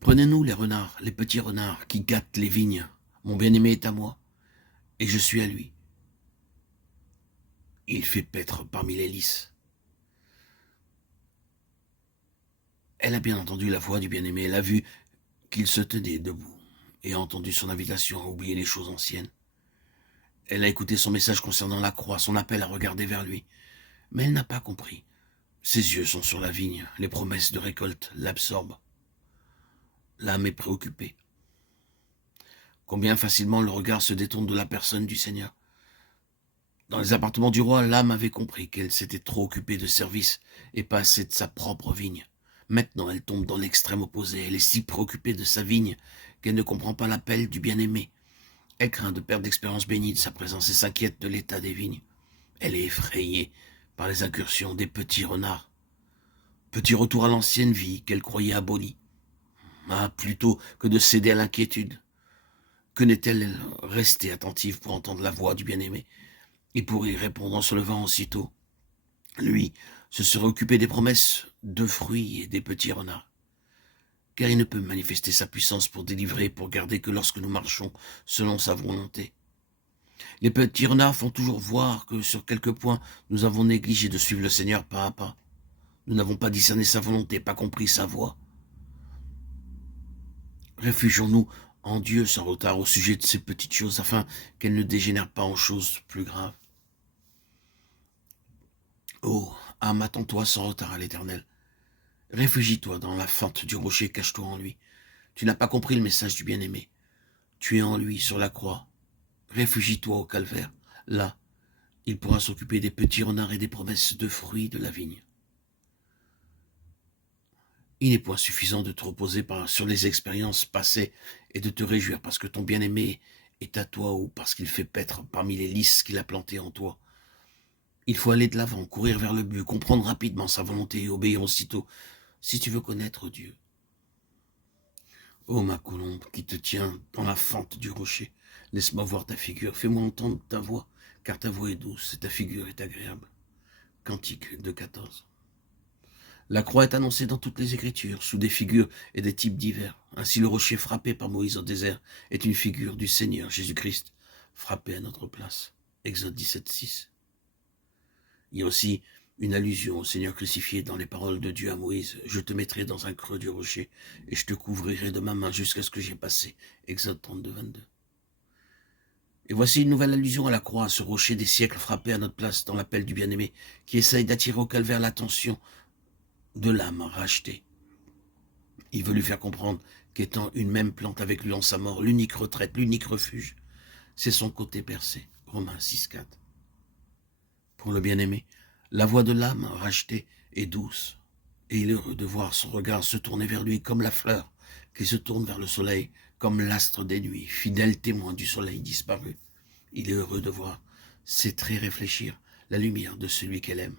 Prenez-nous les renards, les petits renards qui gâtent les vignes. Mon bien-aimé est à moi, et je suis à lui. Il fait paître parmi les lys. Elle a bien entendu la voix du bien-aimé, elle a vu qu'il se tenait debout, et a entendu son invitation à oublier les choses anciennes. Elle a écouté son message concernant la croix, son appel à regarder vers lui, mais elle n'a pas compris. Ses yeux sont sur la vigne, les promesses de récolte l'absorbent. L'âme est préoccupée. Combien facilement le regard se détourne de la personne du Seigneur. Dans les appartements du roi, l'âme avait compris qu'elle s'était trop occupée de service et pas assez de sa propre vigne. Maintenant, elle tombe dans l'extrême opposé. Elle est si préoccupée de sa vigne qu'elle ne comprend pas l'appel du bien-aimé. Elle craint de perdre l'expérience bénie de sa présence et s'inquiète de l'état des vignes. Elle est effrayée par les incursions des petits renards. Petit retour à l'ancienne vie qu'elle croyait abolie. Ah, plutôt que de céder à l'inquiétude, que n'est-elle restée attentive pour entendre la voix du bien-aimé et pour y répondre en se levant aussitôt? Lui se serait occupé des promesses de fruits et des petits renards. Car il ne peut manifester sa puissance pour délivrer, pour garder que lorsque nous marchons selon sa volonté. Les petits renards font toujours voir que sur quelques points, nous avons négligé de suivre le Seigneur pas à pas. Nous n'avons pas discerné sa volonté, pas compris sa voix. Réfugions-nous en Dieu sans retard au sujet de ces petites choses afin qu'elles ne dégénèrent pas en choses plus graves. Oh, âme, attends-toi sans retard à l'Éternel. Réfugie-toi dans la fente du rocher, cache-toi en lui. Tu n'as pas compris le message du bien-aimé. Tu es en lui, sur la croix. Réfugie-toi au calvaire. Là, il pourra s'occuper des petits renards et des promesses de fruits de la vigne. Il n'est point suffisant de te reposer sur les expériences passées et de te réjouir parce que ton bien-aimé est à toi ou parce qu'il fait paître parmi les lys qu'il a plantés en toi. Il faut aller de l'avant, courir vers le but, comprendre rapidement sa volonté et obéir aussitôt si tu veux connaître Dieu. Ô ma colombe qui te tient dans la fente du rocher, laisse-moi voir ta figure, fais-moi entendre ta voix, car ta voix est douce et ta figure est agréable. Cantique 2,14. La croix est annoncée dans toutes les Écritures, sous des figures et des types divers. Ainsi le rocher frappé par Moïse au désert est une figure du Seigneur Jésus-Christ, frappé à notre place. Exode 17,6. Il y a aussi une allusion au Seigneur crucifié dans les paroles de Dieu à Moïse. Je te mettrai dans un creux du rocher et je te couvrirai de ma main jusqu'à ce que j'aie passé. Exode 32, 22. Et voici une nouvelle allusion à la croix, ce rocher des siècles frappé à notre place dans l'appel du bien-aimé, qui essaye d'attirer au calvaire l'attention de l'âme rachetée. Il veut lui faire comprendre qu'étant une même plante avec lui en sa mort, l'unique retraite, l'unique refuge, c'est son côté percé. Romains 6,4. Pour le bien-aimé, la voix de l'âme rachetée est douce, et il est heureux de voir son regard se tourner vers lui comme la fleur qui se tourne vers le soleil, comme l'astre des nuits, fidèle témoin du soleil disparu. Il est heureux de voir ses traits réfléchir la lumière de celui qu'elle aime.